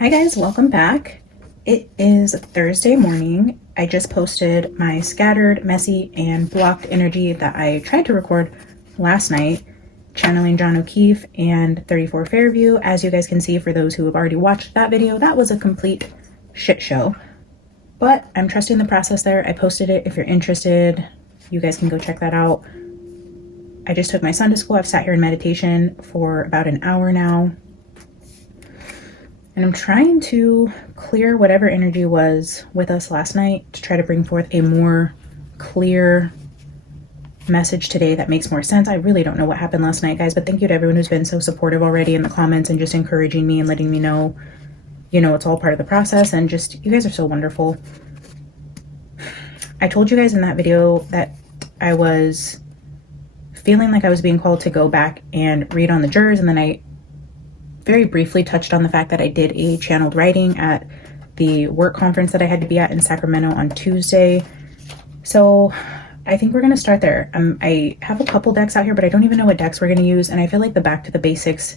Hi guys, welcome back. It is Thursday morning. I just posted my scattered, messy, and blocked energy that I tried to record last night, channeling John O'Keefe and 34 Fairview. As you guys can see, for those who have already watched that video, that was a complete shit show. But I'm trusting the process there. I posted it. If you're interested, you guys can go check that out. I just took my son to school. I've sat here in meditation for about an hour now. And I'm trying to clear whatever energy was with us last night to try to bring forth a more clear message today that makes more sense. I really don't know what happened last night, guys, but thank you to everyone who's been so supportive already in the comments and just encouraging me and letting me know, you know, it's all part of the process. And just, you guys are so wonderful. I told you guys in that video that I was feeling like I was being called to go back and read on the jurors, and then I very briefly touched on the fact that I did a channeled writing at the work conference that I had to be at in Sacramento on Tuesday. So I think we're going to start there. I have a couple decks out here, but I don't even know what decks we're going to use. And I feel like the back to the basics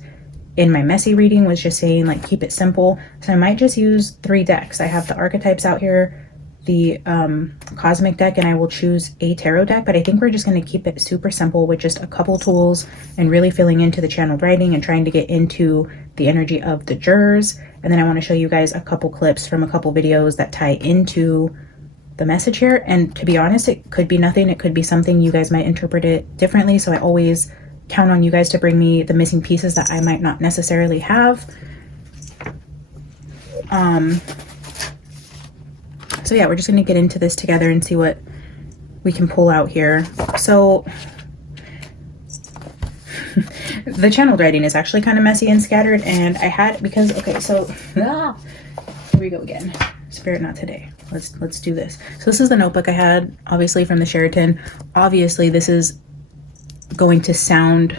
in my messy reading was just saying like, keep it simple. So I might just use 3 decks. I have the archetypes out here, the cosmic deck, and I will choose a tarot deck, but I think we're just going to keep it super simple with just a couple tools and really filling into the channeled writing and trying to get into the energy of the jurors. And then I want to show you guys a couple clips from a couple videos that tie into the message here. And to be honest, it could be nothing. It could be something. You guys might interpret it differently. So I always count on you guys to bring me the missing pieces that I might not necessarily have. So yeah, we're just going to get into this together and see what we can pull out here. So the channeled writing is actually kind of messy and scattered, and I had, because, okay, so here we go again. Spirit, not today. Let's do this. So this is the notebook I had, obviously from the Sheraton. Obviously this is going to sound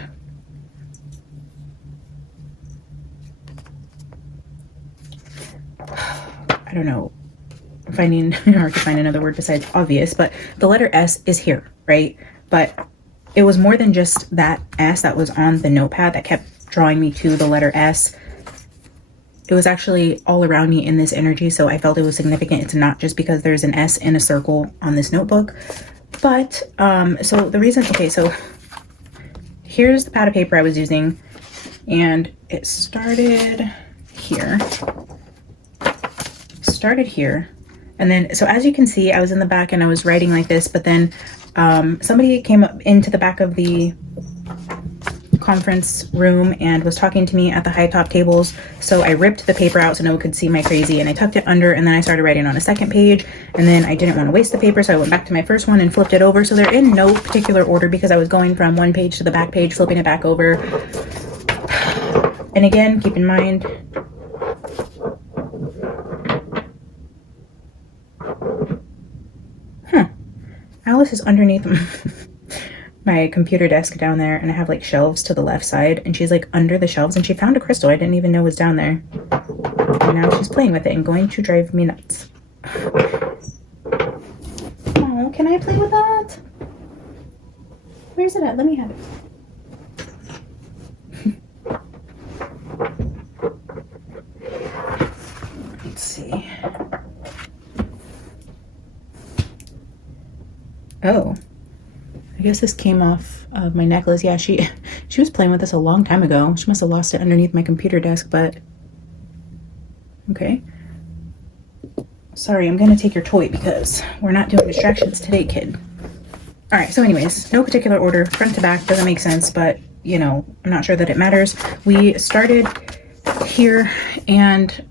I don't know, finding hard to find another word besides obvious, but the letter S is here, right? But it was more than just that S that was on the notepad that kept drawing me to the letter S. It was actually all around me in this energy, so I felt it was significant. It's not just because there's an S in a circle on this notebook. But so the reason, okay, so here's the pad of paper I was using, and it started here. And then, so as you can see, I was in the back and I was writing like this, but then somebody came up into the back of the conference room and was talking to me at the high top tables. So I ripped the paper out so no one could see my crazy, and I tucked it under, and then I started writing on a second page, and then I didn't want to waste the paper, so I went back to my first one and flipped it over. So they're in no particular order because I was going from one page to the back page, flipping it back over. And again, keep in mind, Alice is underneath my computer desk down there, and I have like shelves to the left side, and she's like under the shelves, and she found a crystal I didn't even know was down there, and now she's playing with it and going to drive me nuts. Oh, can I play with that? Where's it at? Let me have it. Let's see. Oh, I guess this came off of my necklace. Yeah, she was playing with this a long time ago. She must have lost it underneath my computer desk, but okay. Sorry, I'm gonna take your toy because we're not doing distractions today, kid. All right, so anyways, no particular order, front to back, doesn't make sense, but you know, I'm not sure that it matters. We started here, and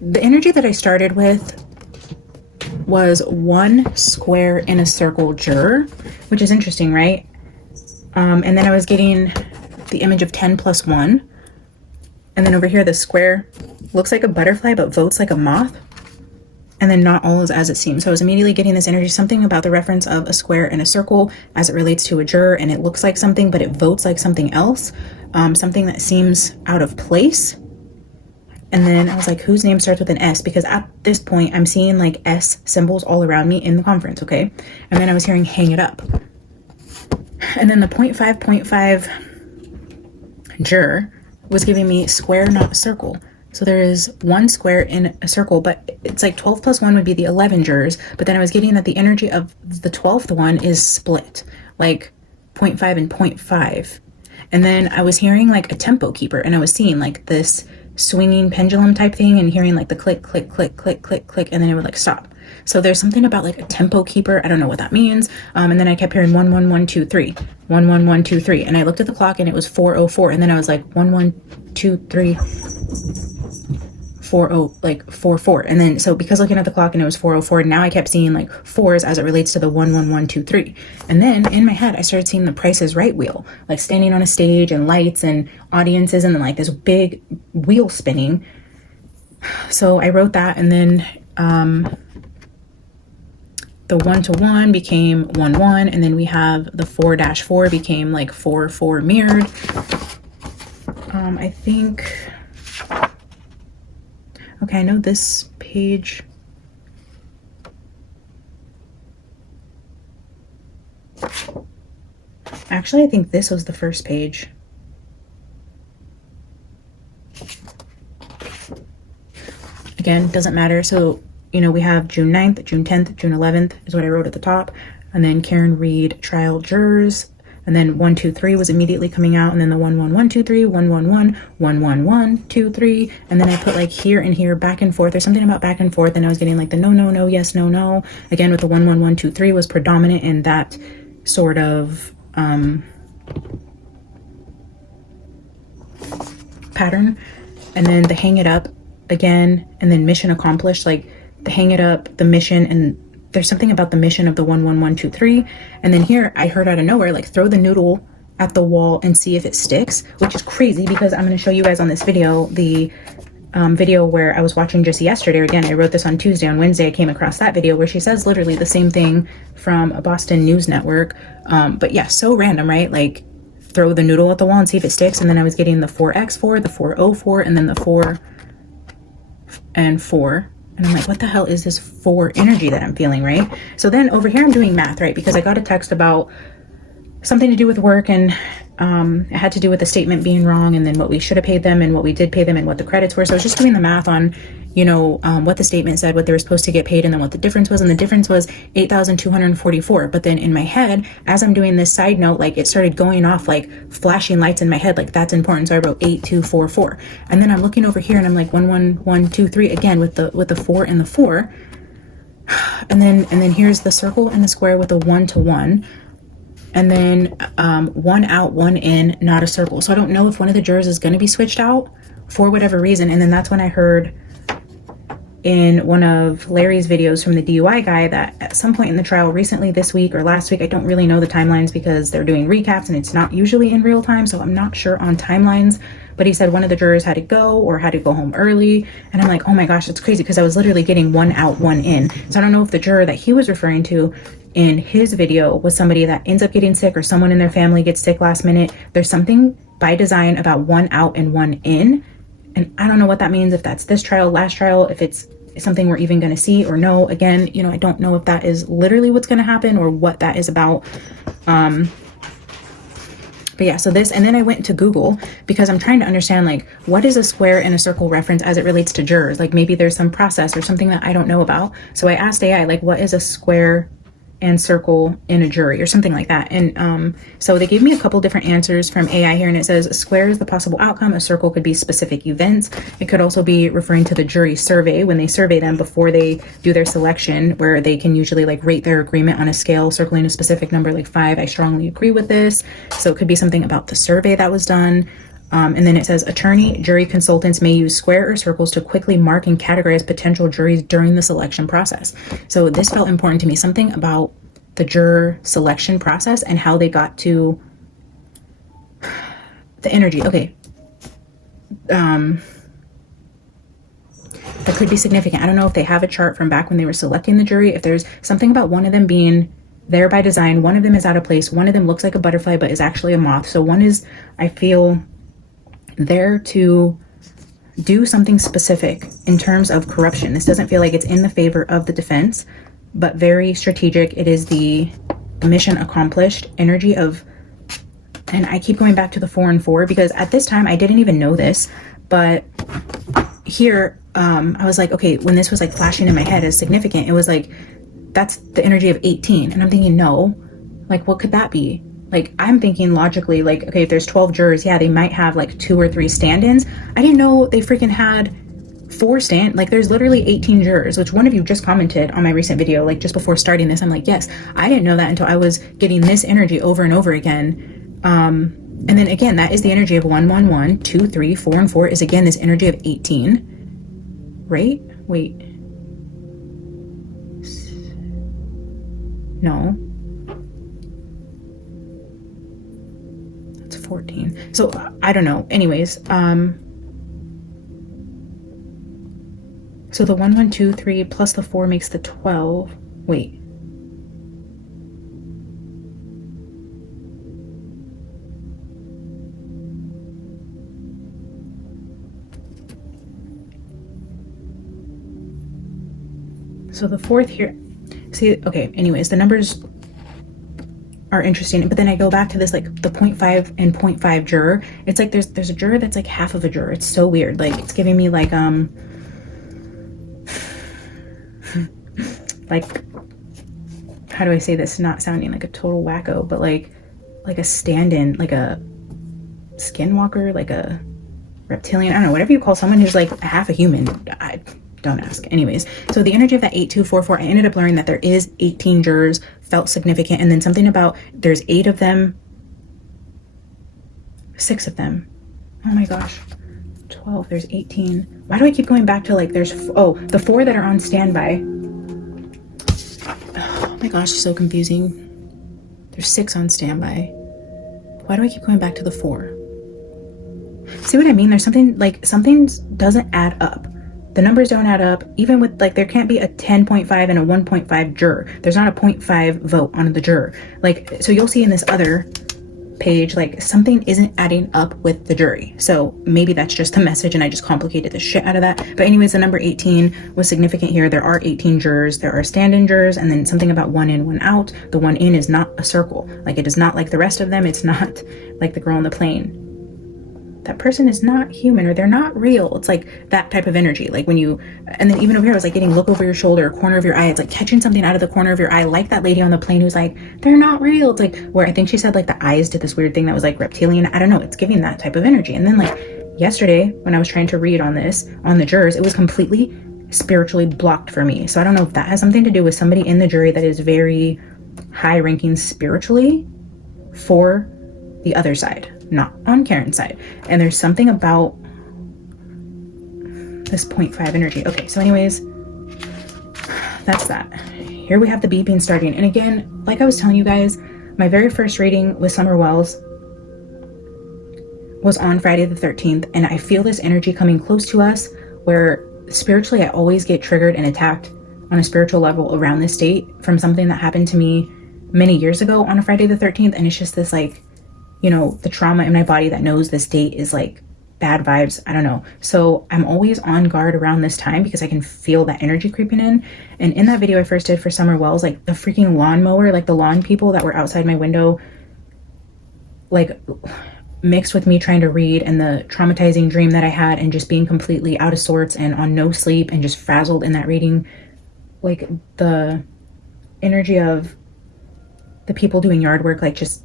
the energy that I started with was 1 square in a circle juror, which is interesting, right? And then I was getting the image of 10 plus 1. And then over here, the square looks like a butterfly, but votes like a moth. And then not all is as it seems. So I was immediately getting this energy, something about the reference of a square and a circle as it relates to a juror. And it looks like something, but it votes like something else. Something that seems out of place. And then I was like, whose name starts with an S? Because at this point, I'm seeing like S symbols all around me in the conference, okay? And then I was hearing hang it up. And then the 0.5 juror was giving me square, not circle. So there is one square in a circle, but it's like 12 plus 1 would be the 11 jurors. But then I was getting that the energy of the 12th one is split, like 0.5 and 0.5. And then I was hearing like a tempo keeper, and I was seeing like this swinging pendulum type thing and hearing like the click, click, click, click, click, click, and then it would like stop. So there's something about like a tempo keeper. I don't know what that means. And then I kept hearing 1 1 1 2 3, 1 1 1 2 3, and I looked at the clock and it was 4:04. And then I was like 1 1 2 3 4:0, like 4 4. And then so because looking at the clock and it was 4:04, now I kept seeing like fours as it relates to the 1 1 1 2 3. And then in my head I started seeing the Price is Right wheel, like standing on a stage and lights and audiences and then like this big wheel spinning. So I wrote that, and then the 1 to 1 became 1 1, and then we have the 4-4 became like 4 4 mirrored. I think, okay, I know this page, actually I think this was the first page. Again, doesn't matter. So you know, we have June 9th, June 10th, June 11th is what I wrote at the top. And then Karen Reed trial jurors. And then 1 2 3 was immediately coming out. And then the 1 1 1 2 3, 1 1 1, 1 1 1 2 3. And then I put like here and here, back and forth. There's something about back and forth. And I was getting like the no, no, no, yes, no, no. Again, with the 1 1 1 2 3 was predominant in that sort of pattern. And then the hang it up again. And then mission accomplished, like the hang it up, the mission, and there's something about the mission of the 1 1 1 2 3. And then here I heard out of nowhere, like throw the noodle at the wall and see if it sticks, which is crazy because I'm going to show you guys on this video the video where I was watching just yesterday. Again, I wrote this on Tuesday. On Wednesday, I came across that video where she says literally the same thing from a Boston News Network. But yeah, so random, right? Like throw the noodle at the wall and see if it sticks. And then I was getting the 4x4, the 404, and then the 4 and 4. And I'm like, what the hell is this 4 energy that I'm feeling, right? So then over here, I'm doing math, right? Because I got a text about something to do with work, and it had to do with the statement being wrong, and then what we should have paid them and what we did pay them and what the credits were. So I was just doing the math on, you know, what the statement said, what they were supposed to get paid, and then what the difference was. And the difference was 8,244. But then in my head, as I'm doing this side note, like it started going off like flashing lights in my head, like that's important. So I wrote 8244. And then I'm looking over here and I'm like 1 1 1 2 3 again with the 4 and the 4. And then here's the circle and the square with the 1 to 1. And then 1 out, 1 in, not a circle. So I don't know if one of the jurors is going to be switched out for whatever reason. And then that's when I heard in one of Larry's videos from the DUI guy that at some point in the trial recently this week or last week, I don't really know the timelines because they're doing recaps and it's not usually in real time. So I'm not sure on timelines, but he said one of the jurors had to go or had to go home early. And I'm like, oh my gosh, that's crazy, because I was literally getting 1 out, 1 in. So I don't know if the juror that he was referring to in his video was somebody that ends up getting sick or someone in their family gets sick last minute. There's something by design about 1 out and 1 in. And I don't know what that means, if that's this trial, last trial, if it's something we're even going to see or no. Again, you know, I don't know if that is literally what's going to happen or what that is about. But yeah, so this, and then I went to Google because I'm trying to understand, like, what is a square and a circle reference as it relates to jurors? Like maybe there's some process or something that I don't know about. So I asked AI, like, what is a square and circle in a jury or something like that? And so they gave me a couple different answers from AI here, and it says a square is the possible outcome, a circle could be specific events. It could also be referring to the jury survey when they survey them before they do their selection, where they can usually like rate their agreement on a scale, circling a specific number like 5. I strongly agree with this. So it could be something about the survey that was done. And then it says attorney, jury consultants may use square or circles to quickly mark and categorize potential juries during the selection process. So this felt important to me, something about the juror selection process and how they got to the energy. Okay. That could be significant. I don't know if they have a chart from back when they were selecting the jury, if there's something about one of them being there by design, one of them is out of place, one of them looks like a butterfly but is actually a moth. So one is, I feel, there to do something specific in terms of corruption. This doesn't feel like it's in the favor of the defense, but very strategic. It is the mission accomplished energy of, and I keep going back to the 4 and 4 because at this time I didn't even know this, but here, I was like, okay, when this was like flashing in my head as significant, it was like, that's the energy of 18. And I'm thinking, no, like, what could that be? Like, I'm thinking logically, like, okay, if there's 12 jurors, yeah, they might have like 2 or 3 stand-ins. I didn't know they freaking had 4 like, there's literally 18 jurors, which one of you just commented on my recent video, like just before starting this. I'm like, yes, I didn't know that until I was getting this energy over and over again. And then again, that is the energy of 1, 1, 1, 2, 3, 4, and 4 is again this energy of 18, right? Wait. No. That's 14. So I don't know. Anyways, so the 1, 1, 2, 3 plus the 4 makes the 12. Wait. So the 4th here, see, okay, anyways, the numbers are interesting, but then I go back to this, like the 0.5 and 0.5 juror. It's like there's a juror that's like half of a juror. It's so weird. Like, it's giving me like like, how do I say this not sounding like a total wacko, but like a stand-in, like a skinwalker, like a reptilian, I don't know, whatever you call someone who's like half a human. I don't ask. Anyways, so the energy of that 8244, I ended up learning that there is 18 jurors, felt significant, and then something about there's 8 of them, 6 of them. Oh my gosh. 12, there's 18. Why do I keep going back to like there's, oh, the 4 that are on standby. Oh my gosh, so confusing. There's 6 on standby. Why do I keep going back to the 4? See what I mean? There's something, like, something doesn't add up. The numbers don't add up. Even with, like, there can't be a 10.5 and a 1.5 juror. There's not a 0.5 vote on the juror. Like, so you'll see in this other page, like, something isn't adding up with the jury. So maybe that's just the message and I just complicated the shit out of that. But anyways, the number 18 was significant here. There are 18 jurors. There are stand-in jurors, and then something about 1 in, 1 out. The 1 in is not a circle. Like, it is not like the rest of them. It's not like the girl on the plane. That person is not human, or they're not real. It's like that type of energy. Like when you, and then even over here, I was like getting look over your shoulder, corner of your eye. It's like catching something out of the corner of your eye, like that lady on the plane who's like, they're not real. It's like where I think she said like the eyes did this weird thing that was like reptilian. I don't know. It's giving that type of energy. And then like yesterday when I was trying to read on this, on the jurors, it was completely spiritually blocked for me. So I don't know if that has something to do with somebody in the jury that is very high ranking spiritually for the other side, not on Karen's side. And there's something about this 0.5 energy. Okay, so anyways, that's that. Here we have the beeping starting. And again, like I was telling you guys, my very first reading with Summer Wells was on Friday the 13th. And I feel this energy coming close to us where spiritually I always get triggered and attacked on a spiritual level around this date from something that happened to me many years ago on a Friday the 13th. And it's just this like, you know, the trauma in my body that knows this date is like bad vibes. I don't know. So I'm always on guard around this time because I can feel that energy creeping in. And in that video I first did for Summer Wells, like the freaking lawnmower, like the lawn people that were outside my window, like mixed with me trying to read and the traumatizing dream that I had and just being completely out of sorts and on no sleep and just frazzled in that reading, like the energy of the people doing yard work, like just,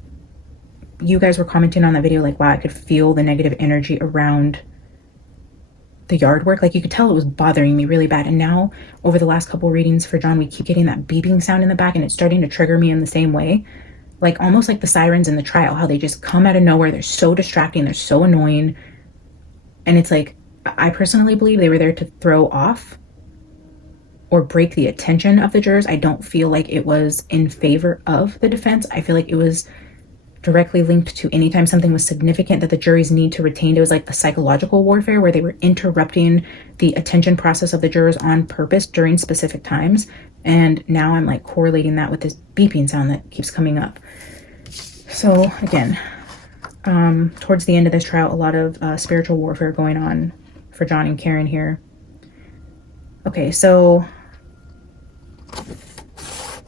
you guys were commenting on that video like, wow, I could feel the negative energy around the yard work. Like you could tell it was bothering me really bad. And now over the last couple readings for John, we keep getting that beeping sound in the back and it's starting to trigger me in the same way. Like almost like the sirens in the trial, how they just come out of nowhere. They're so distracting. They're so annoying. And it's like, I personally believe they were there to throw off or break the attention of the jurors. I don't feel like it was in favor of the defense. I feel like it was directly linked to anytime something was significant that the juries need to retain. It was like the psychological warfare where they were interrupting the attention process of the jurors on purpose during specific times. And now I'm like correlating that with this beeping sound that keeps coming up. So again, towards the end of this trial, a lot of spiritual warfare going on for John and Karen here. Okay, so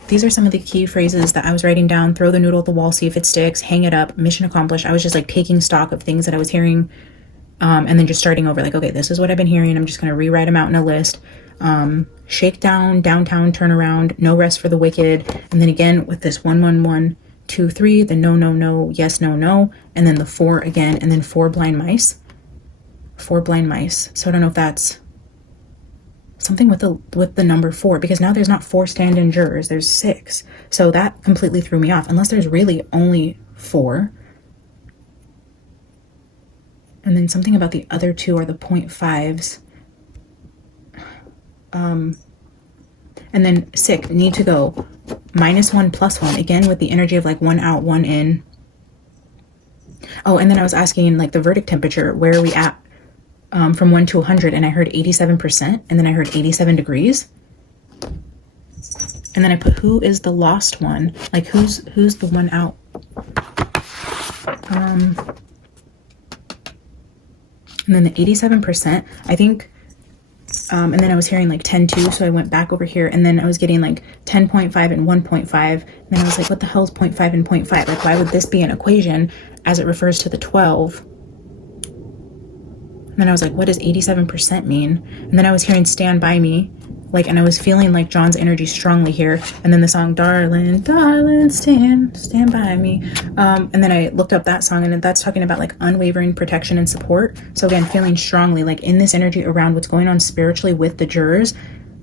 these are some of the key phrases that I was writing down. Throw the noodle at the wall, see if it sticks, hang it up, mission accomplished. I was just like taking stock of things that I was hearing And then just starting over, like, okay, this is what I've been hearing. I'm just going to rewrite them out in a list. Shakedown, downtown, turnaround, no rest for the wicked. And then again with this 1, 1, 1, 2, 3, the no, no, no, yes, no, no. And then the 4 again, and then 4 blind mice. 4 blind mice. So I don't know if that's something with the number 4, because now there's not 4 stand-in jurors, there's 6. So that completely threw me off, unless there's really only 4. And then something about the other 2 are the 0.5s. And then sick, need to go, -1, +1, again with the energy of like 1 out, 1 in. Oh, and then I was asking like the verdict temperature, where are we at from 1 to 100, and I heard 87%, and then I heard 87 degrees. And then I put, who is the lost one? Like who's the one out? And then the 87%, I think, and then I was hearing like 10.2, so I went back over here, and then I was getting like 10.5 and 1.5, and then I was like, what the hell is 0.5 and 0.5? Like, why would this be an equation as it refers to the 12? And then I was like, what does 87% mean? And then I was hearing Stand By Me, like, and I was feeling like John's energy strongly here. And then the song, Darling, Darling, Stand By Me. And then I looked up that song, and that's talking about like unwavering protection and support. So again, feeling strongly like in this energy around what's going on spiritually with the jurors.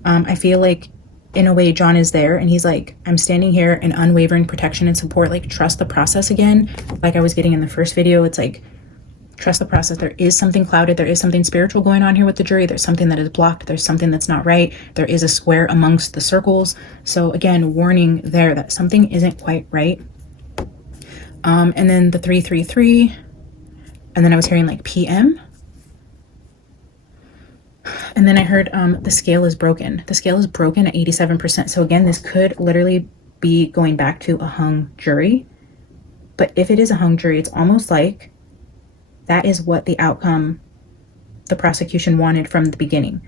I feel like in a way John is there, and he's like, I'm standing here in unwavering protection and support, like trust the process again. Like I was getting in the first video, it's like, trust the process. There is something clouded. There is something spiritual going on here with the jury. There's something that is blocked. There's something that's not right. There is a square amongst the circles. So again, warning there that something isn't quite right. And then the 333, and then I was hearing like PM. And then I heard the scale is broken. The scale is broken at 87%. So again, this could literally be going back to a hung jury. But if it is a hung jury, it's almost like that is what the outcome the prosecution wanted from the beginning.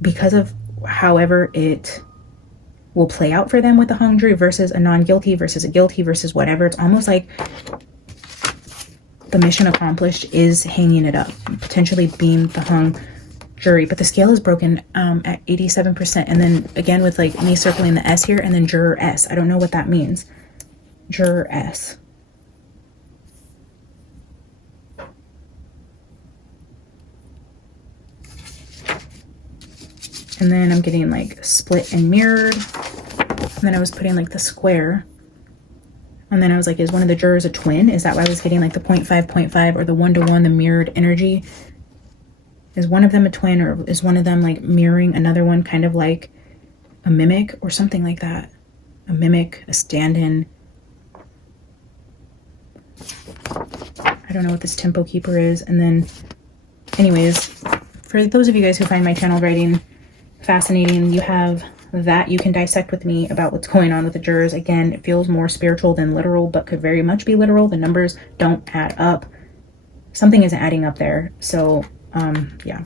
Because of however it will play out for them with the hung jury versus a non-guilty versus a guilty versus whatever, it's almost like the mission accomplished is hanging it up, potentially being the hung jury. But the scale is broken at 87%. And then again with like me circling the S here, and then juror S. I don't know what that means. Juror S. And then I'm getting like split and mirrored. And then I was putting like the square. And then I was like, is one of the jurors a twin? Is that why I was getting like the 0.5, 0.5, or the 1-to-1, the mirrored energy? Is one of them a twin, or is one of them like mirroring another one, kind of like a mimic or something like that? A mimic, a stand-in. I don't know what this tempo keeper is. And then anyways, for those of you guys who find my channel writing fascinating, you have that you can dissect with me about what's going on with the jurors. Again, it feels more spiritual than literal, but could very much be literal. The numbers don't add up. Something isn't adding up there. So yeah,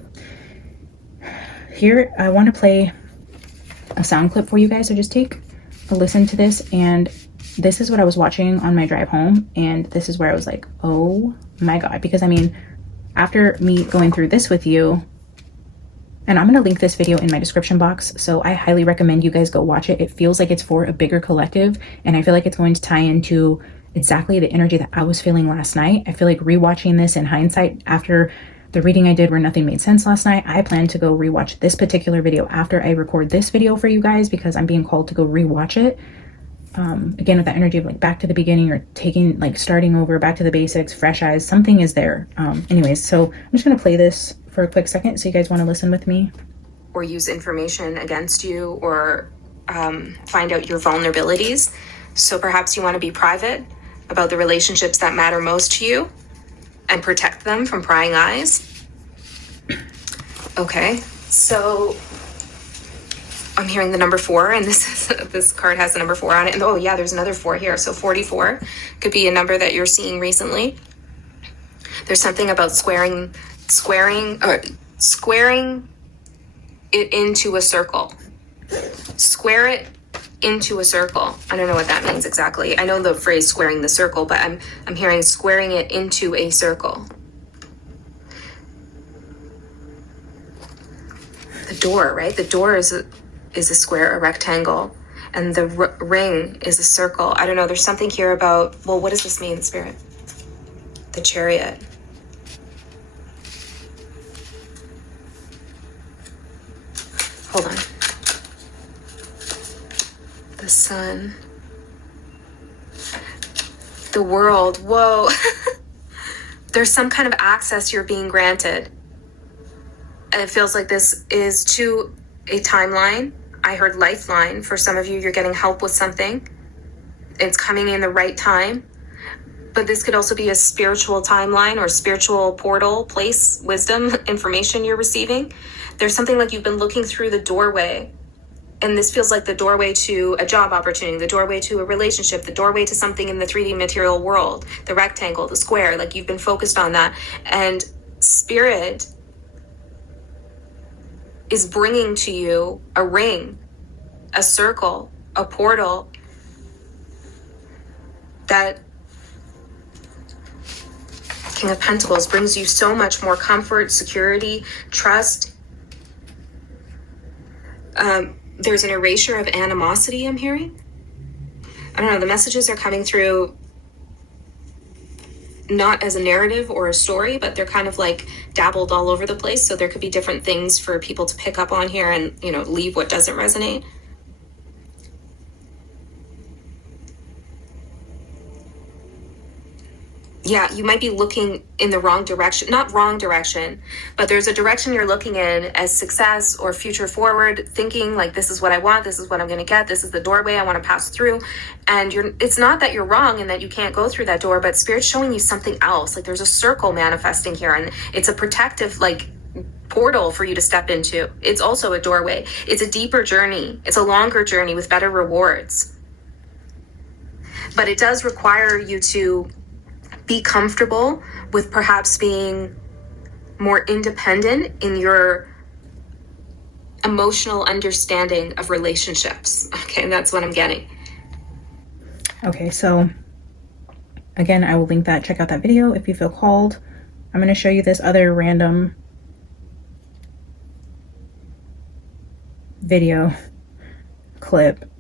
here I want to play a sound clip for you guys. So just take a listen to this, and this is what I was watching on my drive home, and this is where I was like, oh my god. Because I mean, after me going through this with you, and I'm going to link this video in my description box, so I highly recommend you guys go watch it. It feels like it's for a bigger collective, and I feel like it's going to tie into exactly the energy that I was feeling last night. I feel like rewatching this in hindsight after the reading I did where nothing made sense last night, I plan to go rewatch this particular video after I record this video for you guys, because I'm being called to go rewatch it. Again, with that energy of like back to the beginning, or taking, like starting over, back to the basics, fresh eyes, something is there. Anyways, so I'm just going to play this for a quick second, so you guys want to listen with me. Or use information against you, or find out your vulnerabilities. So perhaps you want to be private about the relationships that matter most to you and protect them from prying eyes. Okay, so I'm hearing the number 4, and this card has the number 4 on it. And oh yeah, there's another 4 here. So 44 could be a number that you're seeing recently. There's something about squaring it into a circle. Square it into a circle. I don't know what that means exactly. I know the phrase squaring the circle, but I'm hearing squaring it into a circle. The door, right? The door is a square, a rectangle, and the ring is a circle. I don't know. There's something here about, well, what does this mean, Spirit? The Chariot. Hold on. The sun. The world. Whoa. There's some kind of access you're being granted. And it feels like this is to a timeline. I heard lifeline. For some of you, you're getting help with something. It's coming in the right time. But this could also be a spiritual timeline or spiritual portal, place, wisdom, information you're receiving. There's something like you've been looking through the doorway. And this feels like the doorway to a job opportunity, the doorway to a relationship, the doorway to something in the 3D material world, the rectangle, the square, like you've been focused on that. And Spirit is bringing to you a ring, a circle, a portal that King of Pentacles brings you so much more comfort, security, trust. There's an erasure of animosity I'm hearing. I don't know, the messages are coming through not as a narrative or a story, but they're kind of like dabbled all over the place. So there could be different things for people to pick up on here and, you know, leave what doesn't resonate. Yeah, you might be looking in the wrong direction, not wrong direction, but there's a direction you're looking in as success or future forward thinking like, this is what I want. This is what I'm going to get. This is the doorway I want to pass through. And it's not that you're wrong and that you can't go through that door, but Spirit's showing you something else. Like there's a circle manifesting here and it's a protective, like portal for you to step into. It's also a doorway. It's a deeper journey. It's a longer journey with better rewards. But it does require you to be comfortable with perhaps being more independent in your emotional understanding of relationships. Okay, that's what I'm getting. Okay, so again, I will link that. Check out that video if you feel called. I'm going to show you this other random video clip.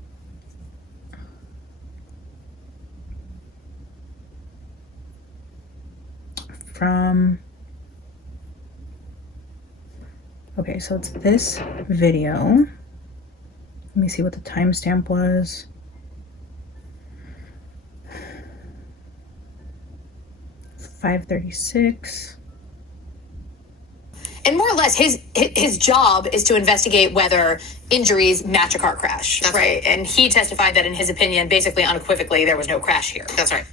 Okay, so it's this video. Let me see what the timestamp was. .536. And more or less, his job is to investigate whether injuries match a car crash, right? And he testified that in his opinion, basically unequivocally, there was no crash here. That's right.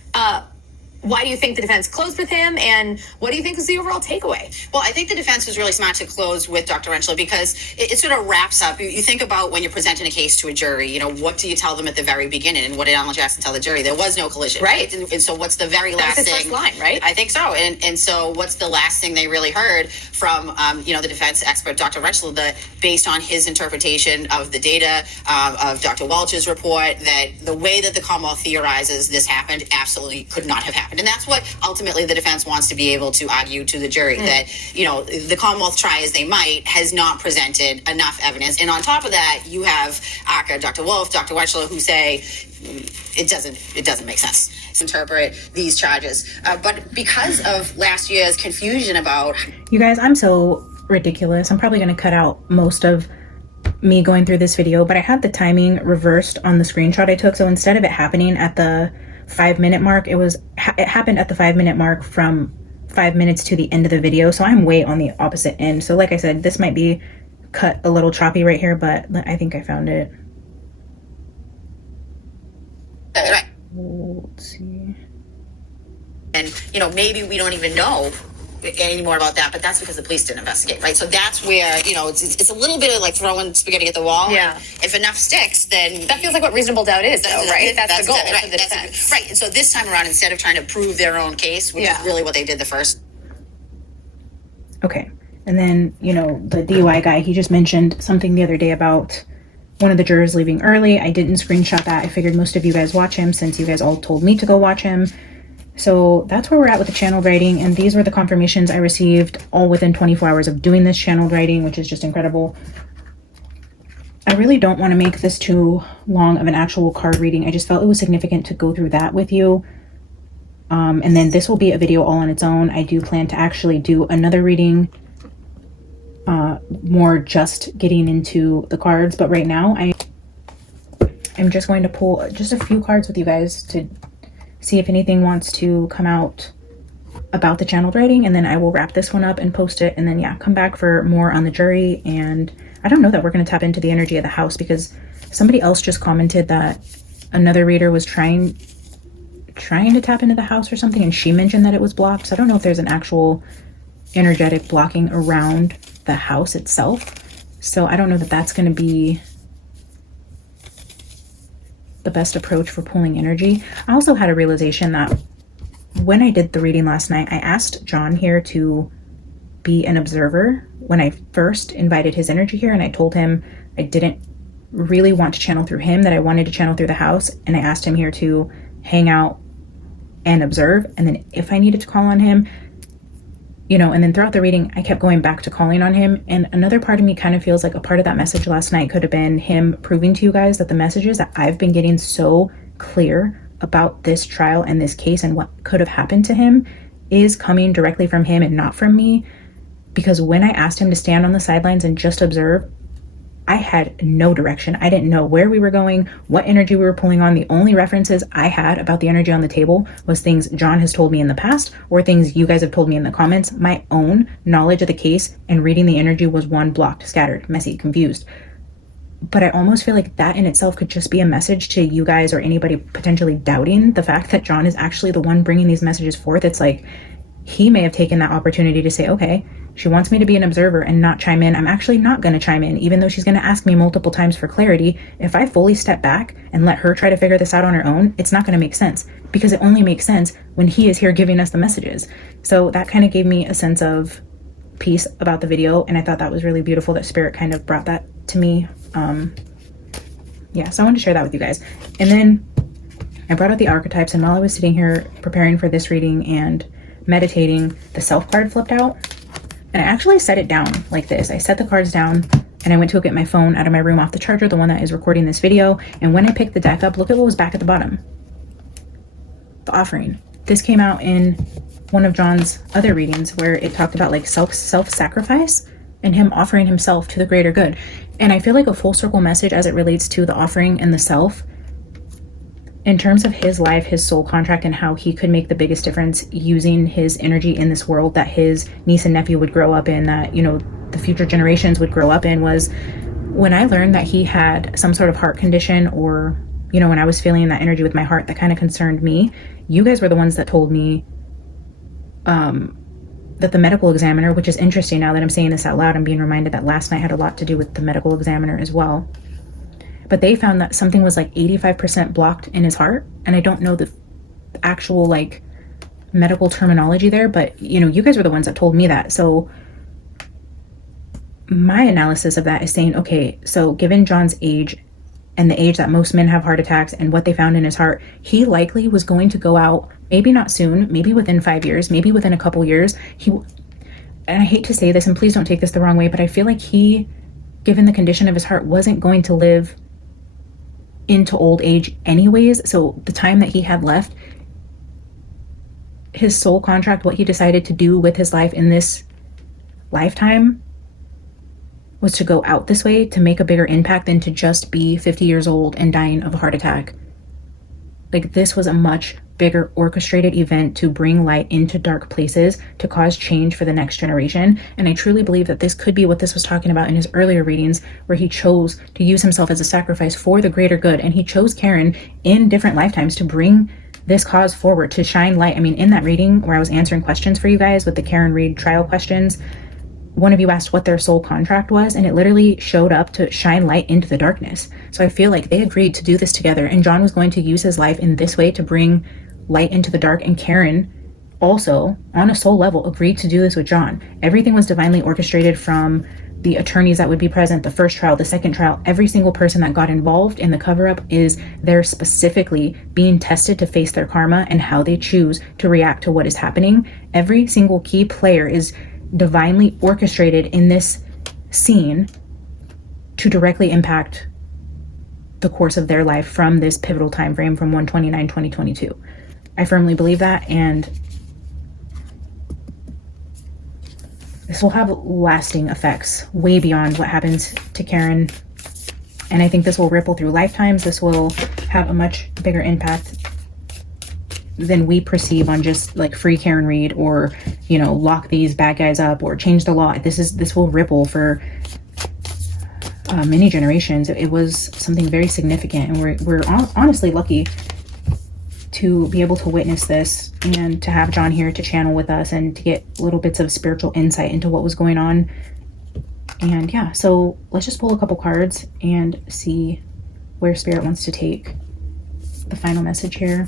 Why do you think the defense closed with him, and what do you think was the overall takeaway? Well, I think the defense was really smart to close with Dr. Rentschler because it sort of wraps up. You think about when you're presenting a case to a jury, you know, what do you tell them at the very beginning? And what did Alan Jackson tell the jury? There was no collision. Right. And so what's the very That last was his thing? first line, right? I think so. And so what's the last thing they really heard from, the defense expert, Dr. Rentschler, that based on his interpretation of the data of Dr. Welch's report, that the way that the Commonwealth theorizes this happened absolutely could not have happened. And that's what ultimately the defense wants to be able to argue to the jury, that, you know, the Commonwealth, try as they might, has not presented enough evidence. And on top of that, you have ACA, Dr. Wolf, Dr. Wetchler, who say it doesn't make sense to interpret these charges. But because of last year's confusion about... You guys, I'm so ridiculous. I'm probably going to cut out most of me going through this video, but I had the timing reversed on the screenshot I took. So instead of it happening at the 5-minute mark, it happened at the 5-minute mark from 5 minutes to the end of the video. So I'm way on the opposite end. So like I said, this might be cut a little choppy right here, but I think I found it. That's right. Let's see. And, you know, maybe we don't even know any more about that, but that's because the police didn't investigate, right? So that's where, you know, it's a little bit of like throwing spaghetti at the wall. Yeah. If enough sticks, then... That feels like what reasonable doubt is, though, right? That's the goal right, of the defense. right. And so this time around, instead of trying to prove their own case, which is really what they did the first... Okay. And then, you know, the DUI guy, he just mentioned something the other day about one of the jurors leaving early. I didn't screenshot that. I figured most of you guys watch him since you guys all told me to go watch him. So that's where we're at with the channeled writing, and these were the confirmations I received all within 24 hours of doing this channeled writing, which is just incredible. I really don't want to make this too long of an actual card reading. I just felt it was significant to go through that with you. And then this will be a video all on its own. I do plan to actually do another reading, more just getting into the cards. But right now I'm just going to pull just a few cards with you guys to see if anything wants to come out about the channeled writing, and then I will wrap this one up and post it, and then yeah, come back for more on the jury. And I don't know that we're going to tap into the energy of the house, because somebody else just commented that another reader was trying to tap into the house or something, and she mentioned that it was blocked. So I don't know if there's an actual energetic blocking around the house itself. So I don't know that that's going to be the best approach for pulling energy. I also had a realization that when I did the reading last night, I asked John here to be an observer when I first invited his energy here, and I told him I didn't really want to channel through him, that I wanted to channel through the house, and I asked him here to hang out and observe, and then if I needed to call on him, you know. And then throughout the reading I kept going back to calling on him, and another part of me kind of feels like a part of that message last night could have been him proving to you guys that the messages that I've been getting so clear about this trial and this case and what could have happened to him is coming directly from him and not from me. Because when I asked him to stand on the sidelines and just observe, I had no direction. I didn't know where we were going, what energy we were pulling on. The only references I had about the energy on the table was things John has told me in the past or things you guys have told me in the comments. My own knowledge of the case and reading the energy was one, blocked, scattered, messy, confused. But I almost feel like that in itself could just be a message to you guys or anybody potentially doubting the fact that John is actually the one bringing these messages forth. It's like he may have taken that opportunity to say, okay, she wants me to be an observer and not chime in. I'm actually not going to chime in, even though she's going to ask me multiple times for clarity. If I fully step back and let her try to figure this out on her own, it's not going to make sense, because it only makes sense when he is here giving us the messages. So that kind of gave me a sense of peace about the video, and I thought that was really beautiful that Spirit kind of brought that to me. Yeah, so I wanted to share that with you guys. And then I brought out the archetypes, and while I was sitting here preparing for this reading and meditating, the Self card flipped out. And I actually set it down like this. I set the cards down and I went to go get my phone out of my room off the charger, the one that is recording this video. And when I picked the deck up, look at what was back at the bottom. The offering. This came out in one of John's other readings where it talked about like self-sacrifice and him offering himself to the greater good. And I feel like a full circle message as it relates to the offering and the self in terms of his life, his soul contract, and how he could make the biggest difference using his energy in this world that his niece and nephew would grow up in, that, you know, the future generations would grow up in. Was when I learned that he had some sort of heart condition, or, you know, when I was feeling that energy with my heart that kind of concerned me, you guys were the ones that told me that the medical examiner, which is interesting now that I'm saying this out loud, I'm being reminded that last night had a lot to do with the medical examiner as well. But they found that something was like 85% blocked in his heart. And I don't know the actual like medical terminology there, but you know, you guys were the ones that told me that. So my analysis of that is saying, okay, so given John's age and the age that most men have heart attacks and what they found in his heart, he likely was going to go out, maybe not soon, maybe within 5 years, maybe within a couple years. And I hate to say this, and please don't take this the wrong way, but I feel like he, given the condition of his heart, wasn't going to live into old age anyways. So the time that he had left, his soul contract, what he decided to do with his life in this lifetime, was to go out this way to make a bigger impact than to just be 50 years old and dying of a heart attack. Like, this was a much bigger orchestrated event to bring light into dark places, to cause change for the next generation. And I truly believe that this could be what this was talking about in his earlier readings, where he chose to use himself as a sacrifice for the greater good. And he chose Karen in different lifetimes to bring this cause forward, to shine light. I mean, in that reading where I was answering questions for you guys with the Karen Reed trial questions, one of you asked what their soul contract was, and it literally showed up to shine light into the darkness. So I feel like they agreed to do this together, and John was going to use his life in this way to bring light into the dark. And Karen also, on a soul level, agreed to do this with John. Everything was divinely orchestrated, from the attorneys that would be present, the first trial, the second trial, every single person that got involved in the cover-up is there specifically being tested to face their karma and how they choose to react to what is happening. Every single key player is divinely orchestrated in this scene to directly impact the course of their life from this pivotal time frame from 1/29/2022. I firmly believe that, and this will have lasting effects way beyond what happens to Karen. And I think this will ripple through lifetimes. This will have a much bigger impact than we perceive on just like free Karen Read or, you know, lock these bad guys up or change the law. This will ripple for many generations. It was something very significant, and we're honestly lucky to be able to witness this and to have John here to channel with us and to get little bits of spiritual insight into what was going on. And yeah, so let's just pull a couple cards and see where Spirit wants to take the final message here.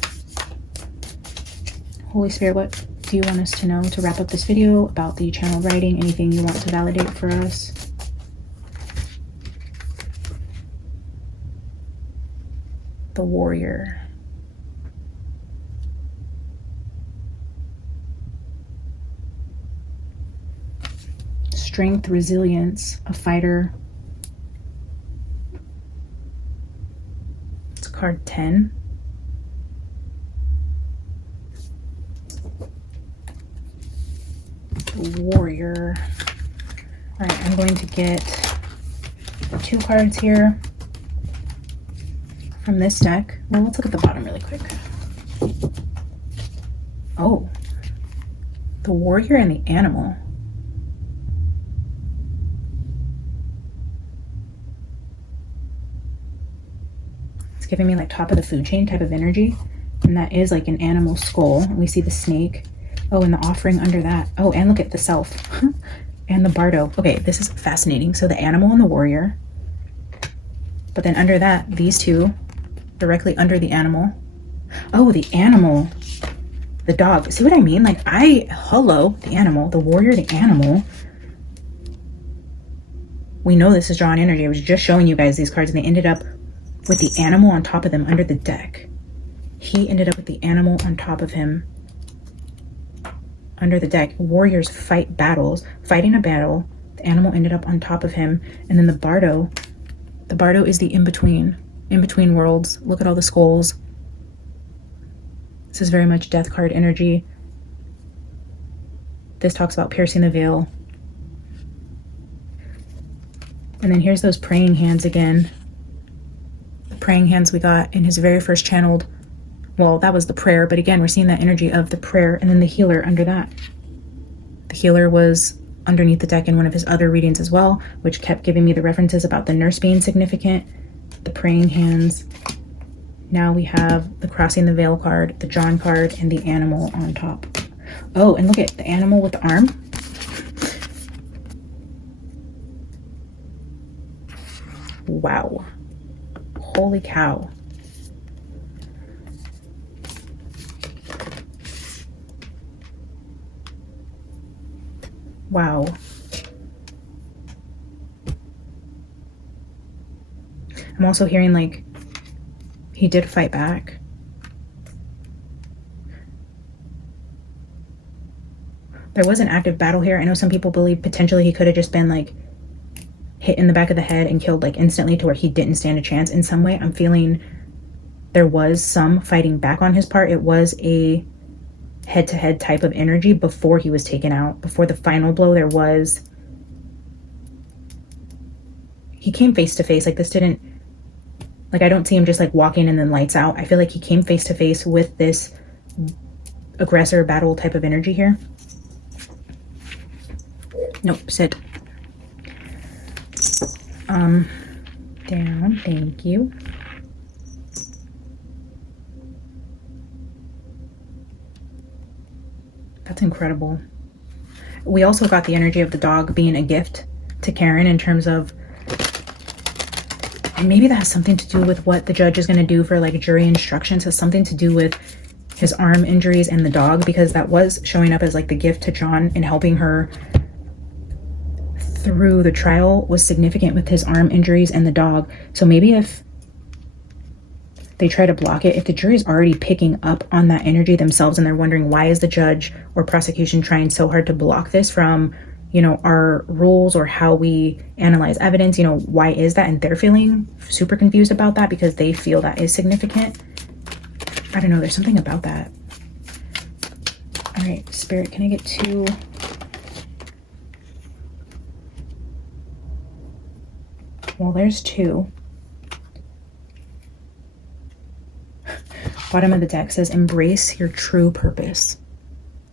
Holy Spirit, what do you want us to know to wrap up this video about the channeled writing? Anything you want to validate for us? The Warrior. Strength, resilience, a fighter. It's card 10. Warrior. All right, I'm going to get 2 cards here from this deck. Well, let's look at the bottom really quick. Oh, the Warrior and the Animal. It's giving me like top of the food chain type of energy, and that is like an animal skull. We see the snake. Oh, and the offering under that. Oh, and look at the self and the bardo. Okay, this is fascinating. So the animal and the warrior, but then under that, these two directly under the animal. Oh, the animal, the dog. See what I mean? Like hello, the animal, the warrior, the animal. We know this is John energy. I was just showing you guys these cards, and they ended up with the animal on top of them under the deck. He ended up with the animal on top of him under the deck. Warriors fight battles, fighting a battle. The animal ended up on top of him. And then the bardo is the in-between worlds. Look at all the skulls. This is very much death card energy. This talks about piercing the veil. And then here's those praying hands again. The praying hands we got in his very first channeled. Well, that was the prayer, but again, we're seeing that energy of the prayer, and then the healer under that. The healer was underneath the deck in one of his other readings as well, which kept giving me the references about the nurse being significant, the praying hands. Now we have the crossing the veil card, the John card, and the animal on top. Oh, and look at the animal with the arm. Wow. Holy cow. Wow. I'm also hearing like he did fight back. There was an active battle here. I know some people believe potentially he could have just been like hit in the back of the head and killed like instantly to where he didn't stand a chance. In some way, I'm feeling there was some fighting back on his part. It was a head-to-head type of energy before he was taken out. Before the final blow, he came face to face. Like this didn't, like I don't see him just like walking and then lights out. I feel like he came face to face with this aggressor battle type of energy here. Nope, sit. Down, thank you. That's incredible. We also got the energy of the dog being a gift to Karen in terms of, and maybe that has something to do with what the judge is going to do for like jury instructions, has something to do with his arm injuries and the dog, because that was showing up as like the gift to John in helping her through the trial was significant with his arm injuries and the dog. So maybe if they try to block it, if the jury's already picking up on that energy themselves and they're wondering why is the judge or prosecution trying so hard to block this from, you know, our rules or how we analyze evidence, you know, why is that? And they're feeling super confused about that because they feel that is significant. I don't know, there's something about that. All right, Spirit, can I get 2? Well, there's 2. Bottom of the deck says, embrace your true purpose.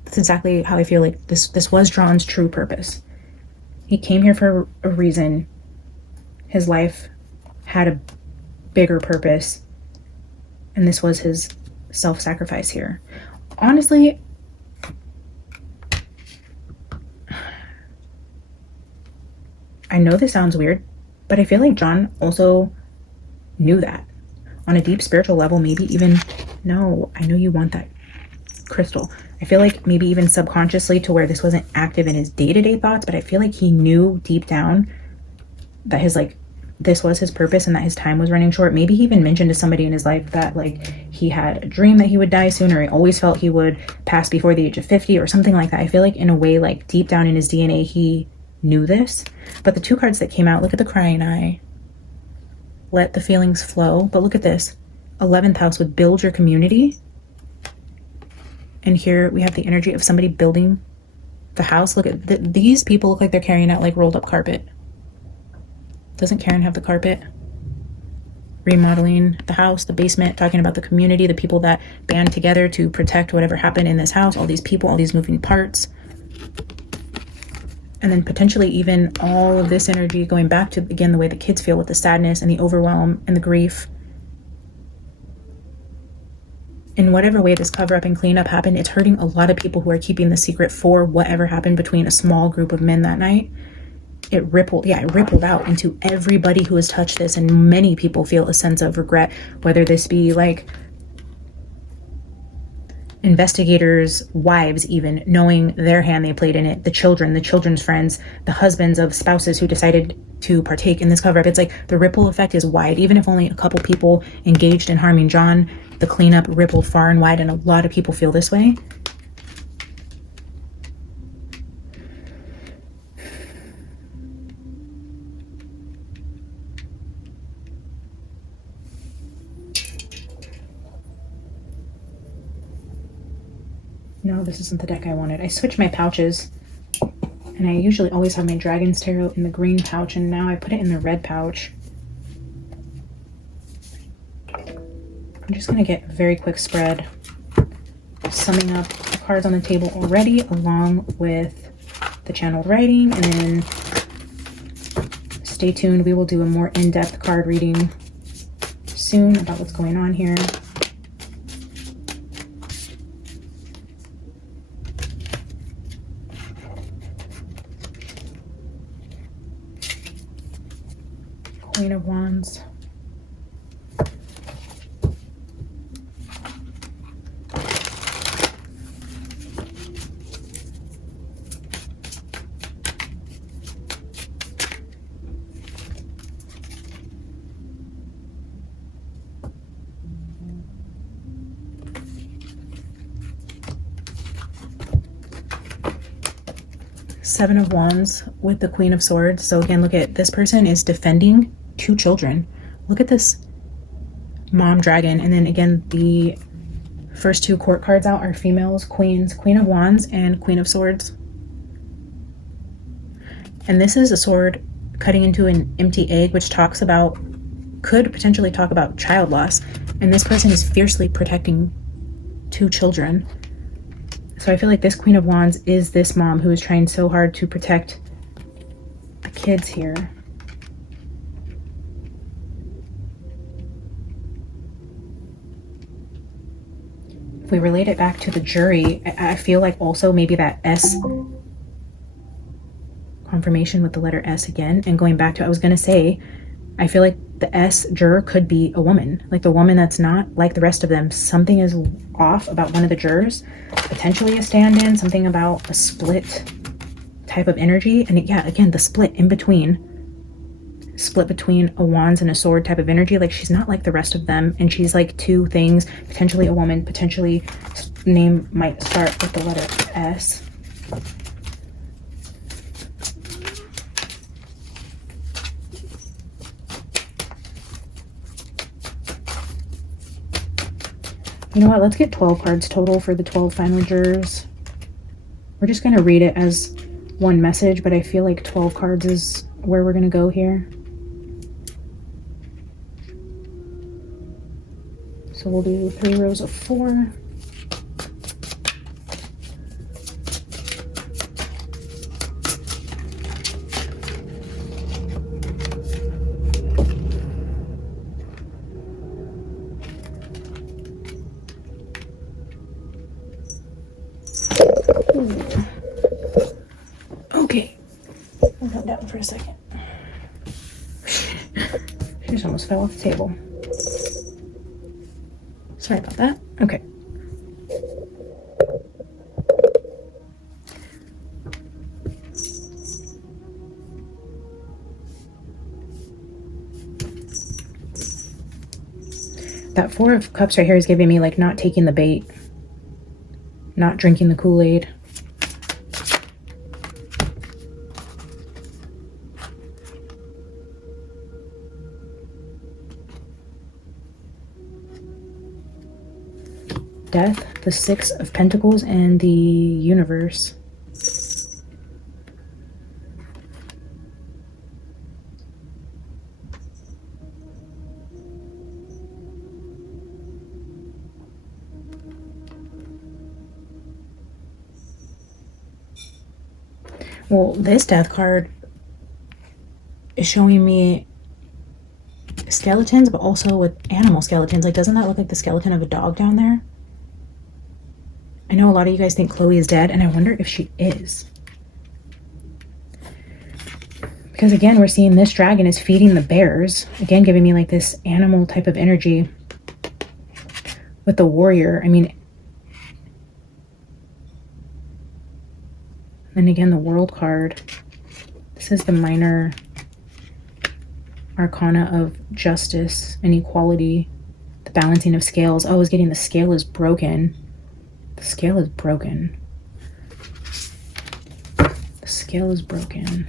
That's exactly how I feel like this was John's true purpose. He came here for a reason. His life had a bigger purpose. And this was his self-sacrifice here. Honestly, I know this sounds weird, but I feel like John also knew that. On a deep spiritual level, maybe even, no, I know you want that crystal. I feel like maybe even subconsciously to where this wasn't active in his day-to-day thoughts, but I feel like he knew deep down that his, like, this was his purpose and that his time was running short. Maybe he even mentioned to somebody in his life that, like, he had a dream that he would die soon, or he always felt he would pass before the age of 50 or something like that. I feel like in a way, like, deep down in his DNA, he knew this. But the 2 cards that came out, look at the crying eye. Let the feelings flow. But look at this. 11th house would build your community. And here we have the energy of somebody building the house. Look at these people look like they're carrying out like rolled up carpet. Doesn't Karen have the carpet? Remodeling the house, the basement, talking about the community, the people that band together to protect whatever happened in this house, all these people, all these moving parts. And then potentially even all of this energy going back to, again, the way the kids feel with the sadness and the overwhelm and the grief. In whatever way this cover up and cleanup happened, it's hurting a lot of people who are keeping the secret for whatever happened between a small group of men that night. It rippled out into everybody who has touched this, and many people feel a sense of regret, whether this be like investigators' wives, even knowing their hand they played in it, the children, the children's friends, the husbands of spouses who decided to partake in this cover up. It's like the ripple effect is wide. Even if only a couple people engaged in harming John, the cleanup rippled far and wide, and a lot of people feel this way. No, this isn't the deck I wanted. I switched my pouches, and I usually always have my Dragon's Tarot in the green pouch, and now I put it in the red pouch. I'm just going to get a very quick spread, summing up the cards on the table already, along with the channeled writing, and then stay tuned. We will do a more in-depth card reading soon about what's going on here. Queen of Wands. Seven of Wands with the Queen of Swords. So again, look at this person is defending 2 children. Look at this mom dragon. And then again, the first 2 court cards out are females, queens, Queen of Wands and Queen of Swords. And this is a sword cutting into an empty egg, which talks about, could potentially talk about child loss. And this person is fiercely protecting 2 children. So I feel like this Queen of Wands is this mom who is trying so hard to protect the kids here. If we relate it back to the jury, I feel like also maybe that S confirmation with the letter S again, and going back to, I was going to say, I feel like the S juror could be a woman, like the woman that's not like the rest of them. Something is off about one of the jurors, potentially a stand-in, something about a split type of energy. And yeah, again, the split between a wands and a sword type of energy. Like, she's not like the rest of them, and she's like two things, potentially a woman, potentially name might start with the letter S. You know what, let's get 12 cards total for the 12 final jurors. We're just going to read it as one message, but I feel like 12 cards is where we're going to go here. So we'll do 3 rows of 4. Okay, I'll come down for a second. She just almost fell off the table. Sorry about that. Okay. That 4 of Cups right here is giving me like not taking the bait, not drinking the Kool-Aid. Death, the 6 of Pentacles, and the Universe. Well, this Death card is showing me skeletons, but also with animal skeletons. Like, doesn't that look like the skeleton of a dog down there? I know a lot of you guys think Chloe is dead, and I wonder if she is. Because again, we're seeing this dragon is feeding the bears. Again, giving me like this animal type of energy with the warrior. I mean, and again, the world card. This is the minor arcana of justice and equality. The balancing of scales. Oh, I was getting the scale is broken. The scale is broken. The scale is broken.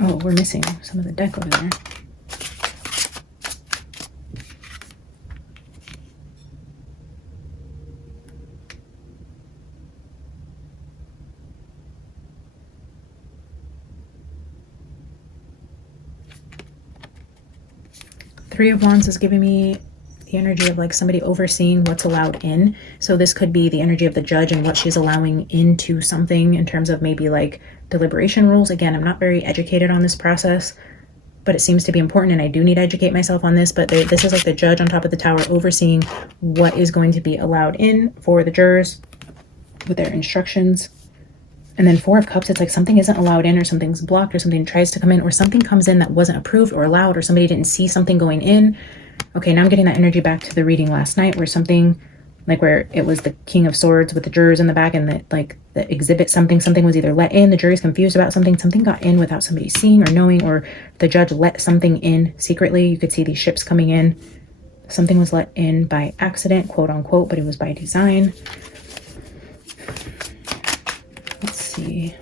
Oh, we're missing some of the deck over there. Three of Wands is giving me the energy of like somebody overseeing what's allowed in. So this could be the energy of the judge and what she's allowing into something in terms of maybe like deliberation rules. Again, I'm not very educated on this process, but it seems to be important, and I do need to educate myself on this. But this is like the judge on top of the tower overseeing what is going to be allowed in for the jurors with their instructions. And then 4 of Cups, it's like something isn't allowed in, or something's blocked, or something tries to come in, or something comes in that wasn't approved or allowed, or somebody didn't see something going in. Okay, now I'm getting that energy back to the reading last night where something, like where it was the King of Swords with the jurors in the back, and that like the exhibit something was either let in, the jury's confused about something got in without somebody seeing or knowing, or the judge let something in secretly. You could see these ships coming in. Something was let in by accident, quote unquote, but it was by design. Let's see.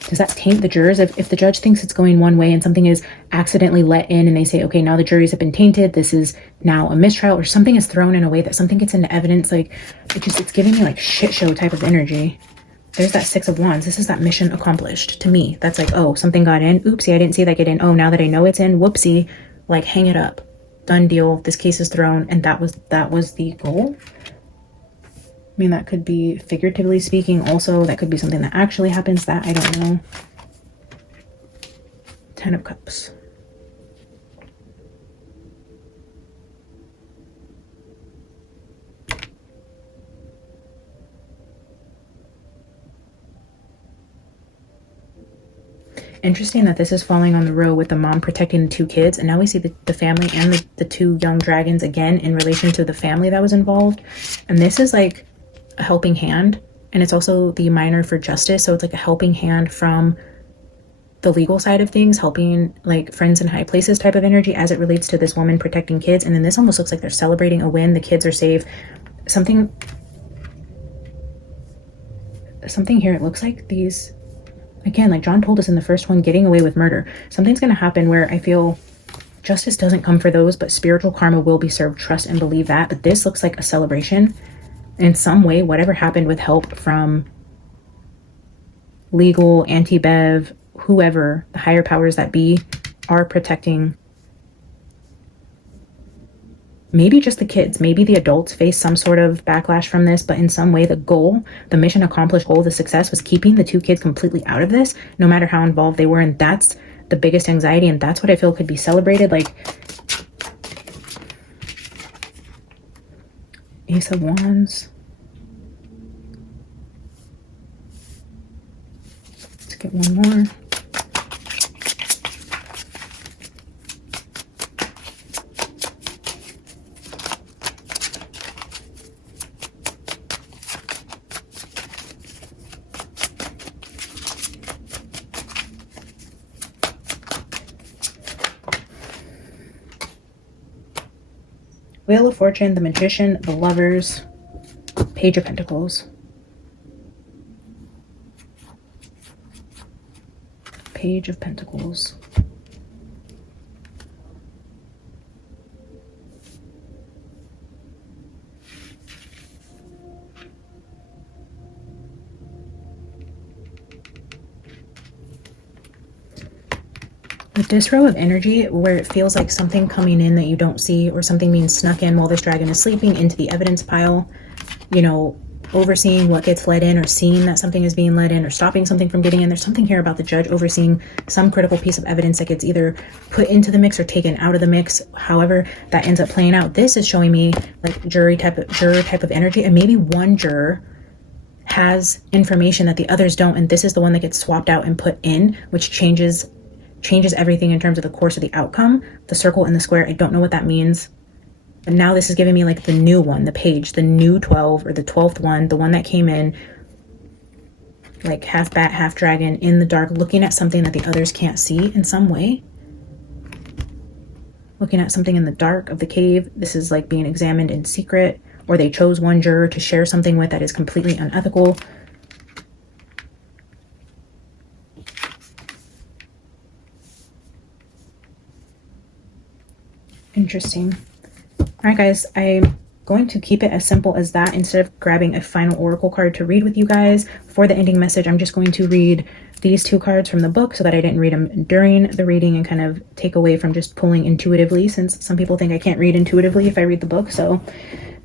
Does that taint the jurors? If the judge thinks it's going one way and something is accidentally let in and they say, okay, now the juries have been tainted, this is now a mistrial, or something is thrown in a way that something gets into evidence, like it's giving me like shit show type of energy. There's that 6 of Wands. This is that mission accomplished to me. That's like, oh, something got in. Oopsie, I didn't see that get in. Oh, now that I know it's in, whoopsie, like hang it up. Done deal. This case is thrown. And that was the goal. I mean, that could be figuratively speaking. Also, that could be something that actually happens. That I don't know. 10 of Cups. Interesting that this is falling on the row with the mom protecting the two kids. And now we see the family and the two young dragons again in relation to the family that was involved. And this is like a helping hand. And it's also the minor for justice. So it's like a helping hand from the legal side of things, helping like friends in high places type of energy as it relates to this woman protecting kids. And then this almost looks like they're celebrating a win. The kids are safe. Something here, it looks like these, again, like John told us in the first one, getting away with murder. Something's going to happen where I feel justice doesn't come for those, but spiritual karma will be served. Trust and believe that. But this looks like a celebration in some way. Whatever happened with help from legal, anti-bev, whoever, the higher powers that be, are protecting maybe just the kids. Maybe the adults face some sort of backlash from this, but in some way the goal, the mission accomplished goal, the success was keeping the two kids completely out of this, no matter how involved they were. And that's the biggest anxiety, and that's what I feel could be celebrated. Like Ace of Wands. Let's get one more. Wheel of Fortune, the Magician, the Lovers, Page of Pentacles. Page of Pentacles. With this row of energy, where it feels like something coming in that you don't see, or something being snuck in while this dragon is sleeping into the evidence pile, you know, overseeing what gets let in, or seeing that something is being let in, or stopping something from getting in. There's something here about the judge overseeing some critical piece of evidence that gets either put into the mix or taken out of the mix. However that ends up playing out. This is showing me like juror type of energy, and maybe one juror has information that the others don't, and this is the one that gets swapped out and put in, which changes everything in terms of the course of the outcome. The circle and the square, I don't know what that means. And now this is giving me like the new one, the page, the new 12, or the 12th one, the one that came in like half bat, half dragon, in the dark, looking at something that the others can't see in some way. Looking at something in the dark of the cave. This is like being examined in secret, or they chose one juror to share something with that is completely unethical. Interesting. All right, guys, I'm going to keep it as simple as that. Instead of grabbing a final oracle card to read with you guys for the ending message, I'm just going to read these two cards from the book so that I didn't read them during the reading, and kind of take away from just pulling intuitively, since some people think I can't read intuitively if I read the book. So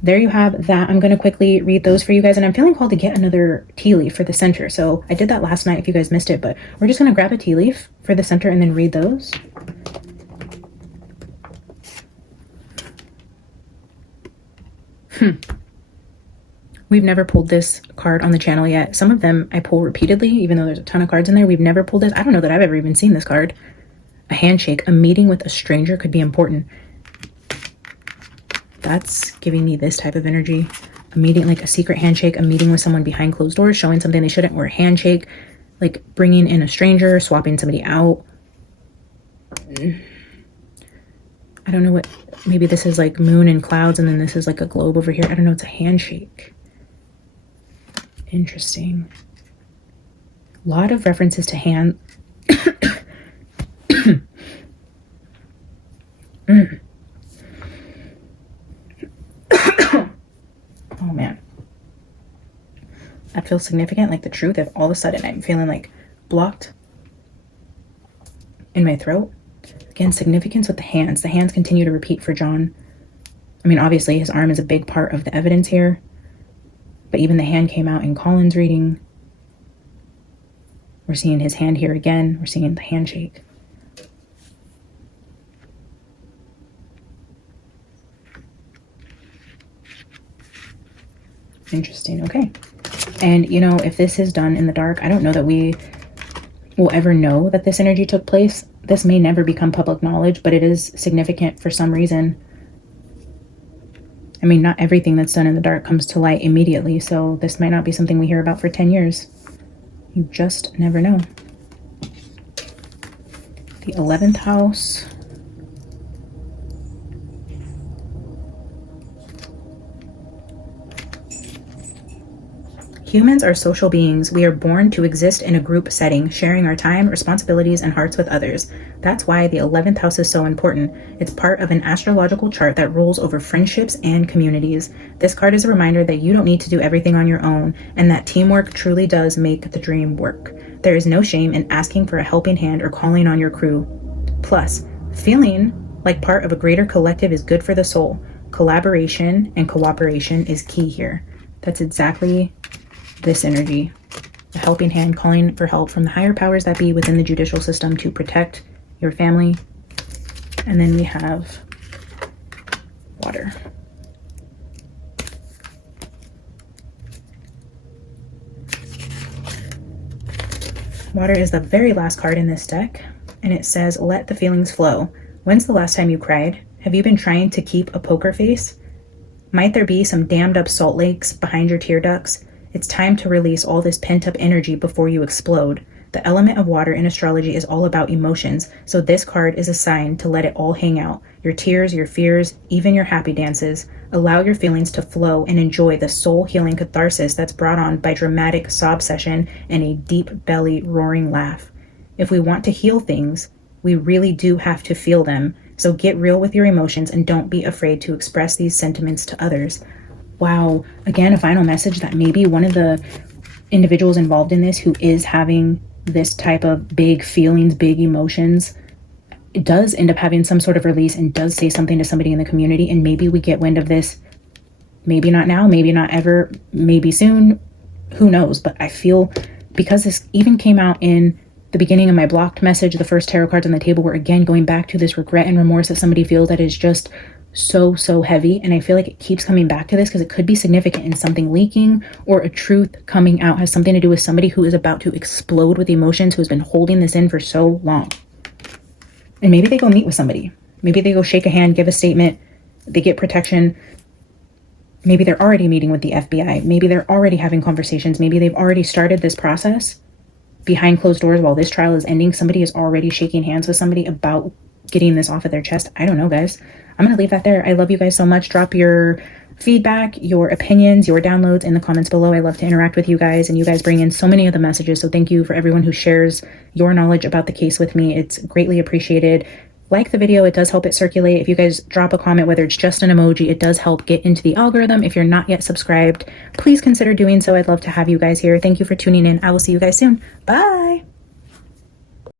there you have that. I'm going to quickly read those for you guys, and I'm feeling called to get another tea leaf for the center. So I did that last night if you guys missed it, but we're just going to grab a tea leaf for the center and then read those. We've never pulled this card on the channel yet. Some of them I pull repeatedly, even though there's a ton of cards in there. We've never pulled this. I don't know that I've ever even seen this card. A handshake. A meeting with a stranger could be important. That's giving me this type of energy. A meeting, like a secret handshake, a meeting with someone behind closed doors, showing something they shouldn't, or a handshake, like bringing in a stranger, swapping somebody out. I don't know what, maybe this is like moon and clouds, and then this is like a globe over here. I don't know, it's a handshake. Interesting. A lot of references to hand. Oh man. That feels significant, like the truth. If all of a sudden I'm feeling like blocked in my throat. Again, significance with the hands. The hands continue to repeat for John. I mean, obviously his arm is a big part of the evidence here, but even the hand came out in Colin's reading. We're seeing his hand here again. We're seeing the handshake. Interesting. Okay. And you know, if this is done in the dark, I don't know that we will ever know that this energy took place. This may never become public knowledge, but it is significant for some reason. I mean, not everything that's done in the dark comes to light immediately, so this might not be something we hear about for 10 years. You just never know. The 11th house. Humans are social beings. We are born to exist in a group setting, sharing our time, responsibilities, and hearts with others. That's why the 11th house is so important. It's part of an astrological chart that rules over friendships and communities. This card is a reminder that you don't need to do everything on your own, and that teamwork truly does make the dream work. There is no shame in asking for a helping hand or calling on your crew. Plus, feeling like part of a greater collective is good for the soul. Collaboration and cooperation is key here. That's exactly this energy. A helping hand, calling for help from the higher powers that be within the judicial system to protect your family. And then we have water. Water is the very last card in this deck, and it says, let the feelings flow. When's the last time you cried? Have you been trying to keep a poker face? Might there be some dammed up salt lakes behind your tear ducts? It's time to release all this pent-up energy before you explode. The element of water in astrology is all about emotions, so this card is a sign to let it all hang out. Your tears, your fears, even your happy dances. Allow your feelings to flow and enjoy the soul-healing catharsis that's brought on by dramatic sob session and a deep belly roaring laugh. If we want to heal things, we really do have to feel them, so get real with your emotions and don't be afraid to express these sentiments to others. Wow. Again, a final message that maybe one of the individuals involved in this who is having this type of big feelings, big emotions, it does end up having some sort of release and does say something to somebody in the community. And maybe we get wind of this, maybe not now, maybe not ever, maybe soon, who knows? But I feel because this even came out in the beginning of my blocked message, the first tarot cards on the table were again going back to this regret and remorse that somebody feels that is just so heavy. And I feel like it keeps coming back to this because it could be significant in something leaking or a truth coming out has something to do with somebody who is about to explode with emotions, who has been holding this in for so long. And maybe they go meet with somebody. Maybe they go shake a hand, give a statement, they get protection. Maybe they're already meeting with the FBI. Maybe they're already having conversations. Maybe they've already started this process behind closed doors while this trial is ending. Somebody is already shaking hands with somebody about getting this off of their chest. I don't know, guys. I'm going to leave that there. I love you guys so much. Drop your feedback, your opinions, your downloads in the comments below. I love to interact with you guys, and you guys bring in so many of the messages. So thank you for everyone who shares your knowledge about the case with me. It's greatly appreciated. Like the video, it does help it circulate. If you guys drop a comment, whether it's just an emoji, it does help get into the algorithm. If you're not yet subscribed, please consider doing so. I'd love to have you guys here. Thank you for tuning in. I will see you guys soon. Bye.